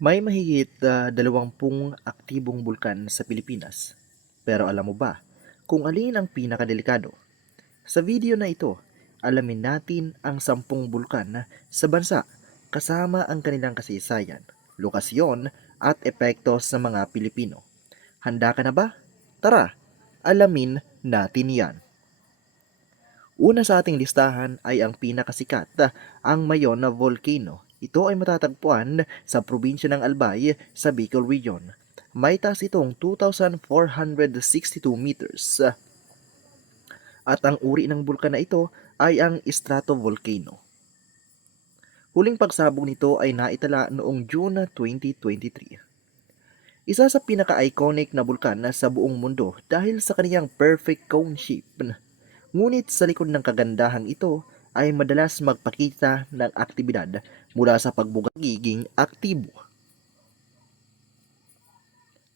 May mahigit 20 aktibong bulkan sa Pilipinas. Pero alam mo ba kung alin ang pinakadelikado? Sa video na ito, alamin natin ang 10 bulkan sa bansa kasama ang kanilang kasaysayan, lokasyon at epekto sa mga Pilipino. Handa ka na ba? Tara, alamin natin yan. Una sa ating listahan ay ang pinakasikat, ang Mayona Volcano. Ito ay matatagpuan sa probinsya ng Albay sa Bicol Region. May taas itong 2,462 meters at ang uri ng bulkan na ito ay ang stratovolcano. Huling pagsabog nito ay naitala noong June 2023. Isa sa pinaka-iconic na bulkan sa buong mundo dahil sa kaniyang perfect cone shape. Ngunit sa likod ng kagandahang ito ay madalas magpakita ng aktibidad mula sa pagbugagiging aktibo.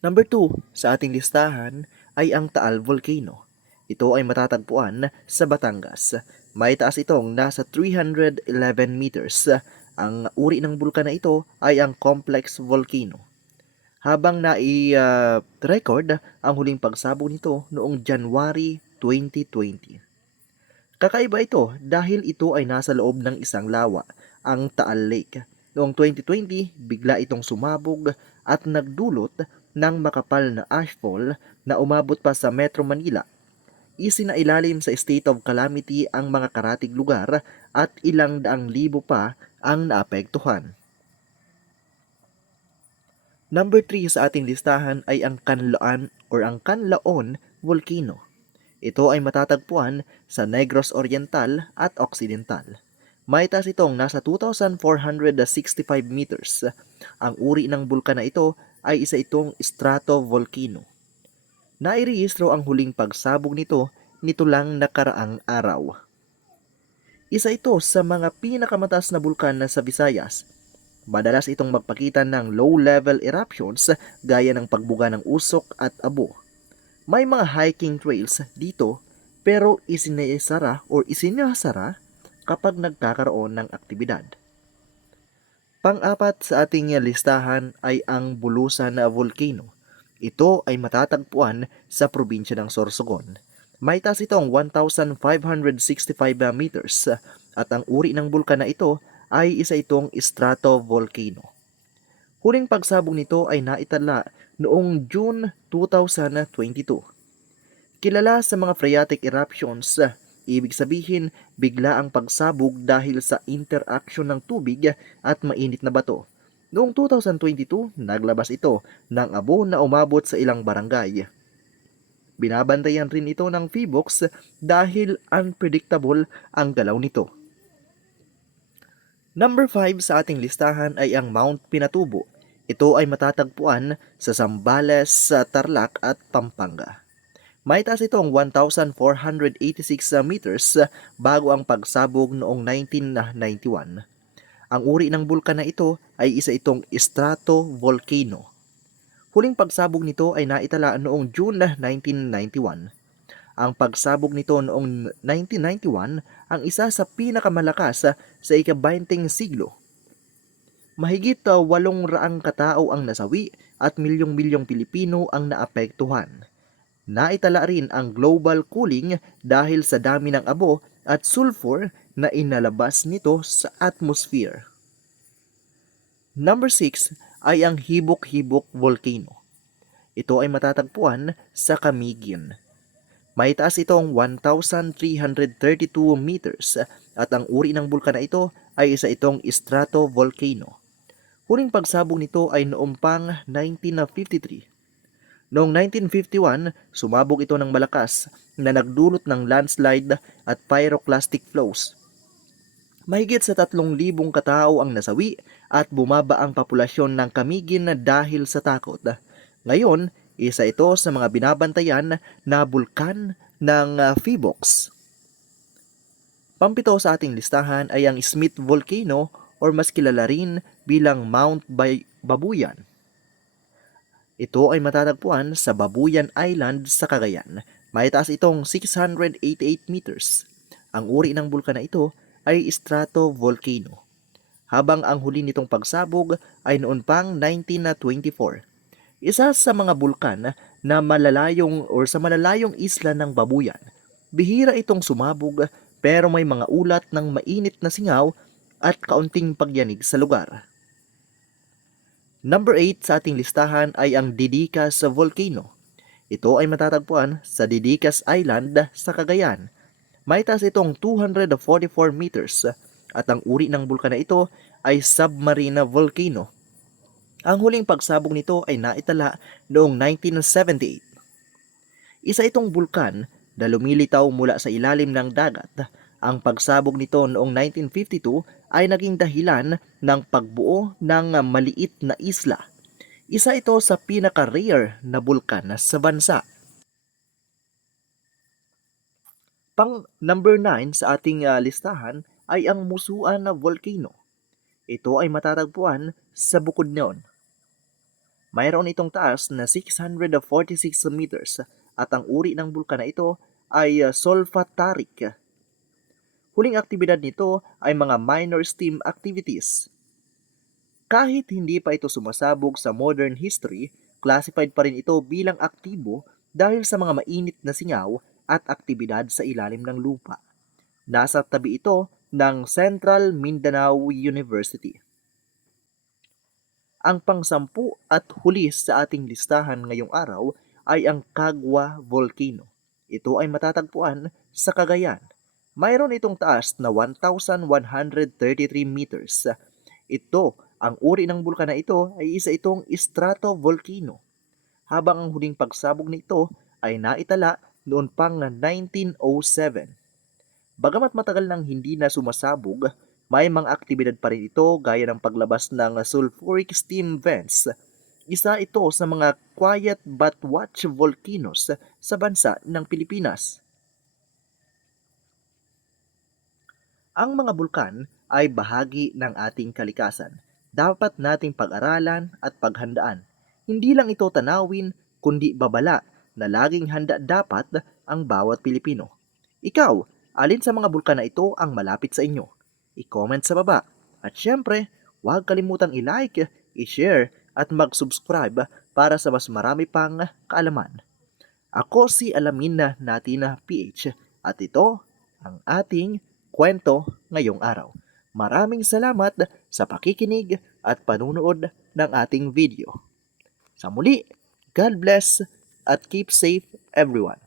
Number 2 sa ating listahan ay ang Taal Volcano. Ito ay matatagpuan sa Batangas. May taas itong nasa 311 meters. Ang uri ng bulkan na ito ay ang complex volcano. Habang nai-record ang huling pagsabog nito noong January 2020. Kakaiba ito dahil ito ay nasa loob ng isang lawa, ang Taal Lake. Noong 2020, bigla itong sumabog at nagdulot ng makapal na ashfall na umabot pa sa Metro Manila. Isinailalim sa state of calamity ang mga karatig lugar at ilang daang libo pa ang naapektuhan. Number 3 sa ating listahan ay ang Canlaon Volcano. Ito ay matatagpuan sa Negros Oriental at Occidental. May taas itong nasa 2,465 meters. Ang uri ng bulkan na ito ay isa itong stratovolcano. Nairehistro ang huling pagsabog nito lang nakaraang araw. Isa ito sa mga pinakamataas na bulkan sa Visayas. Madalas itong magpakita ng low-level eruptions gaya ng pagbuga ng usok at abo. May mga hiking trails dito pero isinasara kapag nagkakaroon ng aktibidad. Pang-apat sa ating listahan ay ang Bulusan Volcano. Ito ay matatagpuan sa probinsya ng Sorsogon. May taas itong 1,565 meters at ang uri ng bulkan na ito ay isa itong stratovolcano. Huling pagsabog nito ay naitala noong June 2022. Kilala sa mga phreatic eruptions, ibig sabihin bigla ang pagsabog dahil sa interaction ng tubig at mainit na bato. Noong 2022, naglabas ito ng abo na umabot sa ilang barangay. Binabantayan rin ito ng PHIVOLCS dahil unpredictable ang galaw nito. Number 5 sa ating listahan ay ang Mount Pinatubo. Ito ay matatagpuan sa Zambales, Tarlac at Pampanga. May taas itong 1,486 meters bago ang pagsabog noong 1991. Ang uri ng bulkan na ito ay isa itong stratovolcano. Huling pagsabog nito ay naitala noong June 1991. Ang pagsabog nito noong 1991 ang isa sa pinakamalakas sa ika-20 siglo. Mahigit 800 katao ang nasawi at milyong-milyong Pilipino ang naapektuhan. Naitala rin ang global cooling dahil sa dami ng abo at sulfur na inalabas nito sa atmosphere. Number 6 ay ang Hibok-Hibok Volcano. Ito ay matatagpuan sa Camiguin. May taas itong 1,332 meters at ang uri ng bulkan na ito ay isa itong stratovolcano. Huling pagsabog nito ay noong pang 1953. Noong 1951, sumabog ito ng malakas na nagdulot ng landslide at pyroclastic flows. Mahigit sa 3,000 katao ang nasawi at bumaba ang populasyon ng Camiguin dahil sa takot. Ngayon, isa ito sa mga binabantayan na bulkan ng PHIVOLCS. Pampito sa ating listahan ay ang Smith Volcano or mas kilala rin bilang Mount Babuyan. Ito ay matatagpuan sa Babuyan Island sa Cagayan. May taas itong 688 meters. Ang uri ng bulkan na ito ay stratovolcano. habang ang huli nitong pagsabog ay noon pang 1924. Isa sa mga bulkan na malalayong or sa malalayong isla ng Babuyan. Bihira itong sumabog pero may mga ulat ng mainit na singaw at kaunting pagyanig sa lugar. Number 8 sa ating listahan ay ang Didicas Volcano. Ito ay matatagpuan sa Didicas Island sa Cagayan. May taas itong 244 meters at ang uri ng bulkan na ito ay submarine volcano. Ang huling pagsabog nito ay naitala noong 1978. Isa itong bulkan na lumilitaw mula sa ilalim ng dagat. Ang pagsabog nito noong 1952 ay naging dahilan ng pagbuo ng maliit na isla. Isa ito sa pinaka-rare na bulkan sa bansa. Pang number 9 sa ating listahan ay ang Musuan Volcano. Ito ay matatagpuan sa Bukidnon. Mayroon itong taas na 646 meters at ang uri ng bulkan na ito ay solfataric. Huling aktibidad nito ay mga minor steam activities. Kahit hindi pa ito sumasabog sa modern history, classified pa rin ito bilang aktibo dahil sa mga mainit na singaw at aktibidad sa ilalim ng lupa. Nasa tabi ito ng Central Mindanao University. Ang pang-10 at huli sa ating listahan ngayong araw ay ang Cagua Volcano. Ito ay matatagpuan sa Cagayan. Mayroon itong taas na 1,133 meters. Ito, ang uri ng bulkan na ito ay isa itong stratovolcano. Habang ang huling pagsabog nito ay naitala noon pang 1907. Bagamat matagal nang hindi na sumasabog, may mga aktibidad pa rin ito gaya ng paglabas ng sulfuric steam vents. Isa ito sa mga quiet but watch volcanoes sa bansa ng Pilipinas. Ang mga bulkan ay bahagi ng ating kalikasan. Dapat nating pag-aralan at paghandaan. Hindi lang ito tanawin, kundi babala na laging handa dapat ang bawat Pilipino. Ikaw, alin sa mga bulkan na ito ang malapit sa inyo? I-comment sa baba. At syempre, huwag kalimutang i-like, i-share at mag-subscribe para sa mas marami pang kaalaman. Ako si Alamin na Natina PH at ito ang ating kwento ngayong araw. Maraming salamat sa pakikinig at panunood ng ating video. Sa muli, God bless at keep safe everyone.